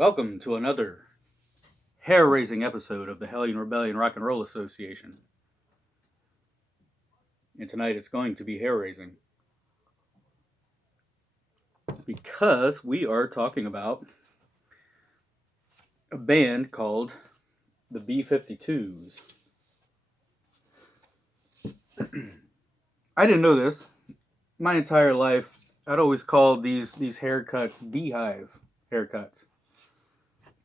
Welcome to another hair-raising episode of the Hellion Rebellion Rock and Roll Association. And tonight it's going to be hair-raising because we are talking about a band called the B-52's. I didn't know this. My entire life, I'd always called these haircuts beehive haircuts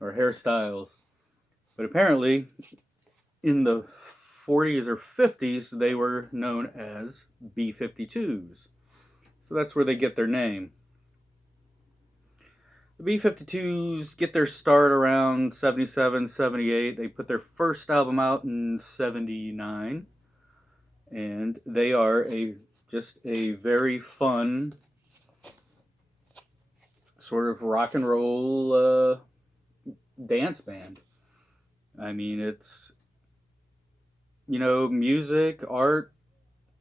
or hairstyles. But apparently, in the 40s or 50s, they were known as B-52's. So that's where they get their name. The B-52's get their start around 77, 78. They put their first album out in 79. And they are just a very fun sort of rock and roll dance band. I mean, it's, music, art,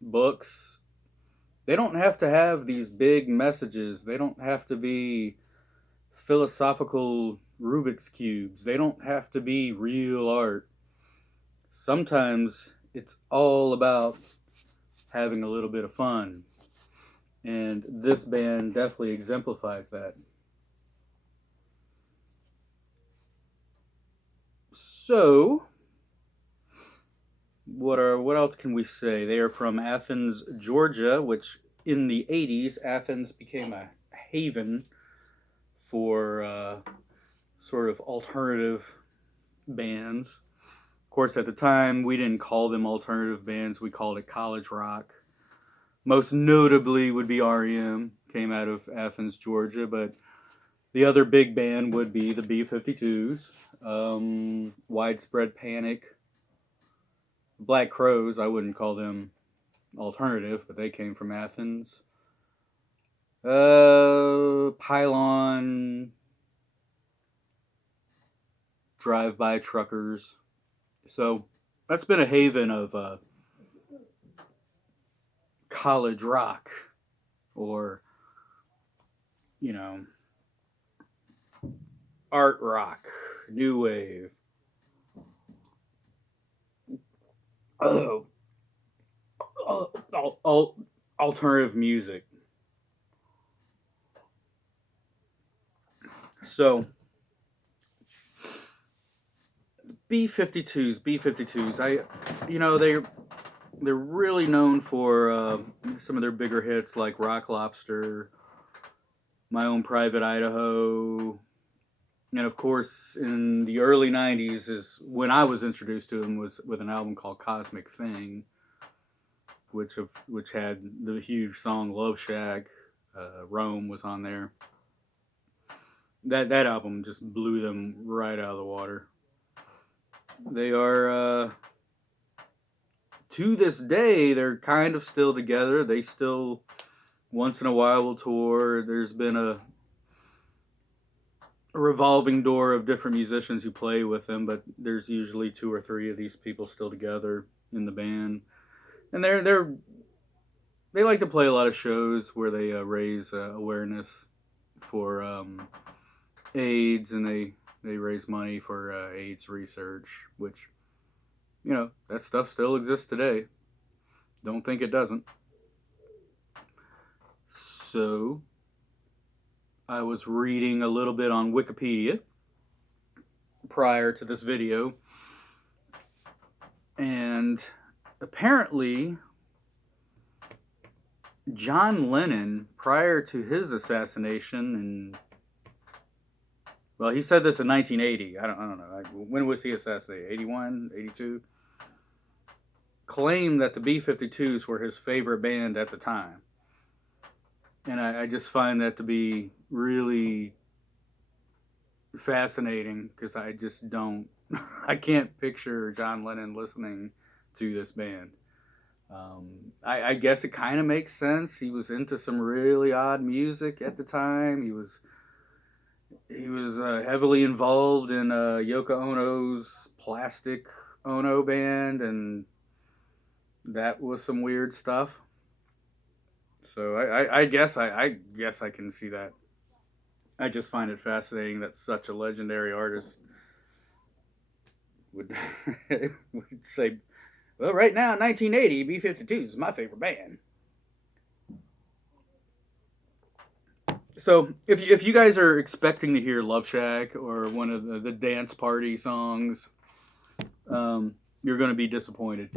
books. They don't have to have these big messages. They don't have to be philosophical Rubik's Cubes. They don't have to be real art. Sometimes it's all about having a little bit of fun. And this band definitely exemplifies that. So, what else can we say? They are from Athens, Georgia, which in the 80s, Athens became a haven for sort of alternative bands. Of course, at the time, we didn't call them alternative bands. We called it college rock. Most notably would be REM, came out of Athens, Georgia, but the other big band would be the B-52's, Widespread Panic, Black Crowes. I wouldn't call them alternative, but they came from Athens. Pylon, Drive-By Truckers. So that's been a haven of college rock, or art rock, new wave. Alternative music. So B-52's, they're really known for some of their bigger hits like Rock Lobster, My Own Private Idaho, and of course in the early 90s is when I was introduced to them, was with an album called Cosmic Thing, which had the huge song Love Shack. Rome was on there. That album just blew them right out of the water. They are, to this day, they're kind of still together. They still, once in a while, will tour. There's been a revolving door of different musicians who play with them, but there's usually two or three of these people still together in the band. And they like to play a lot of shows where they raise awareness for AIDS, and they raise money for AIDS research, which, that stuff still exists today. Don't think it doesn't. So, I was reading a little bit on Wikipedia prior to this video, and apparently John Lennon, prior to his assassination, and well, he said this in 1980. I don't know. When was he assassinated? 81, 82? Claimed that the B-52's were his favorite band at the time. And I just find that to be really fascinating, because I just don't, I can't picture John Lennon listening to this band. I guess it kind of makes sense. He was into some really odd music at the time. He was heavily involved in Yoko Ono's Plastic Ono band, and that was some weird stuff. So I guess I can see that. I just find it fascinating that such a legendary artist would would say, "Well, right now, 1980, B-52's is my favorite band." So, if you guys are expecting to hear Love Shack or one of the dance party songs, you're going to be disappointed.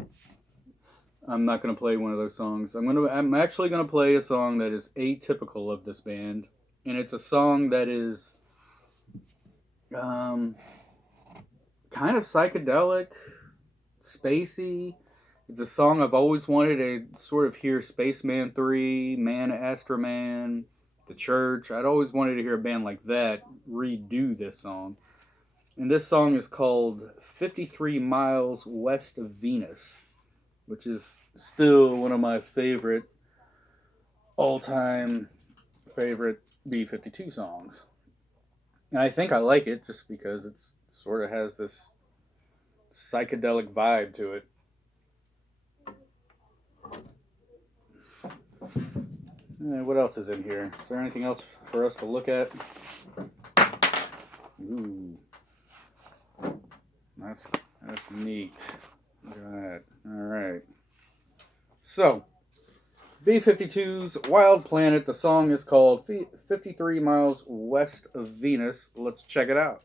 I'm not going to play one of those songs. I'm actually going to play a song that is atypical of this band, and it's a song that is um, kind of psychedelic, spacey. It's a song I've always wanted to sort of hear Spaceman 3, Man Astroman, The Church. I'd always wanted to hear a band like that redo this song. And this song is called 53 Miles West of Venus, which is still one of my favorite, all time favorite B-52 songs. And I think I like it just because it's sort of has this psychedelic vibe to it. What else is in here? Is there anything else for us to look at? Ooh, that's neat. Look at that. All right. So, B-52's Wild Planet. The song is called 53 Miles West of Venus. Let's check it out.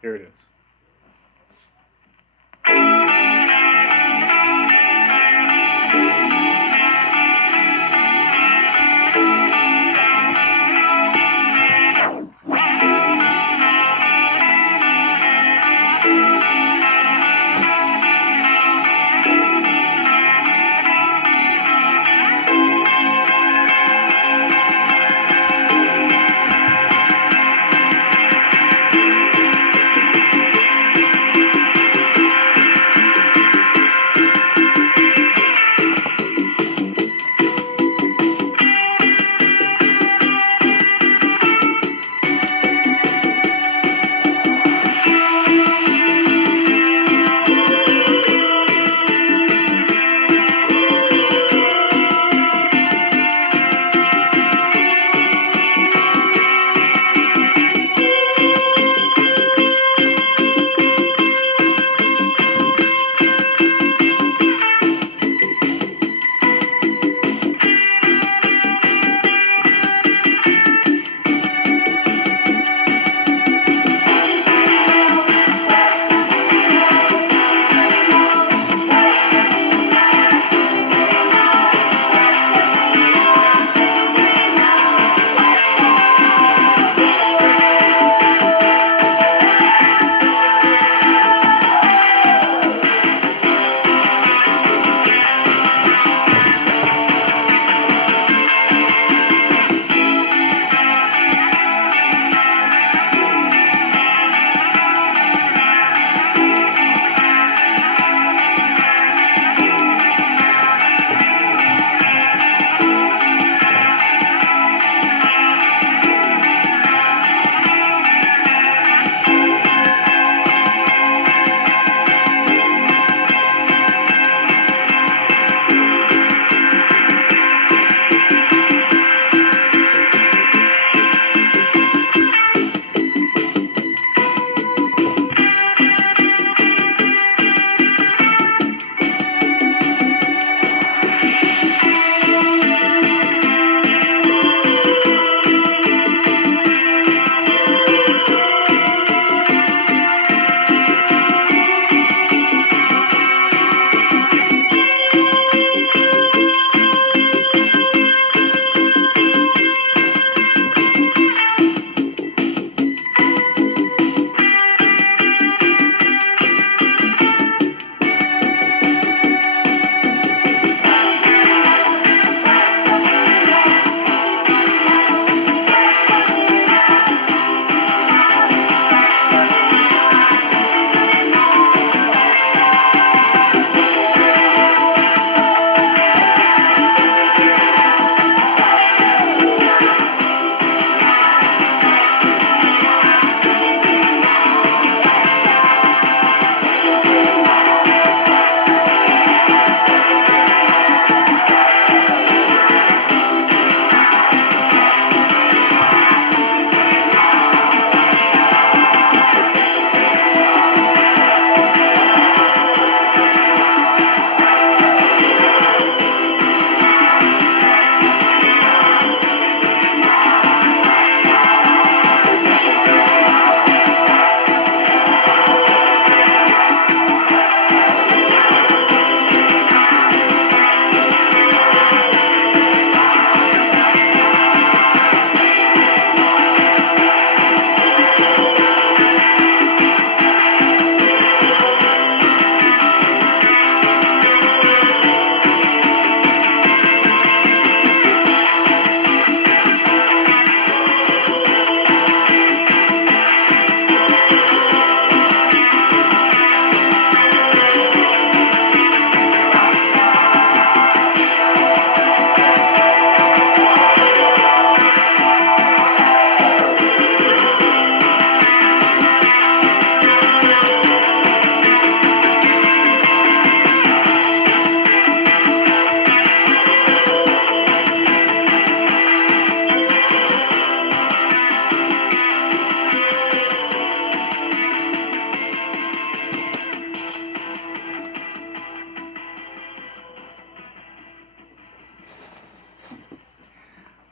Here it is.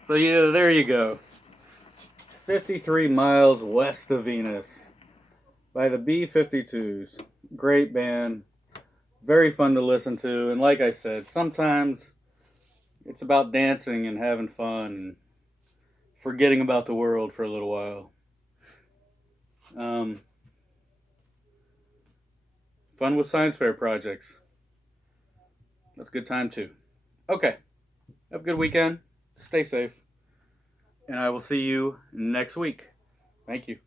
So yeah, there you go. 53 miles west of Venus by the B-52's. Great band. Very fun to listen to. And like I said, sometimes it's about dancing and having fun and forgetting about the world for a little while. Fun with science fair projects. That's a good time too. Okay. Have a good weekend. Stay safe. And I will see you next week. Thank you.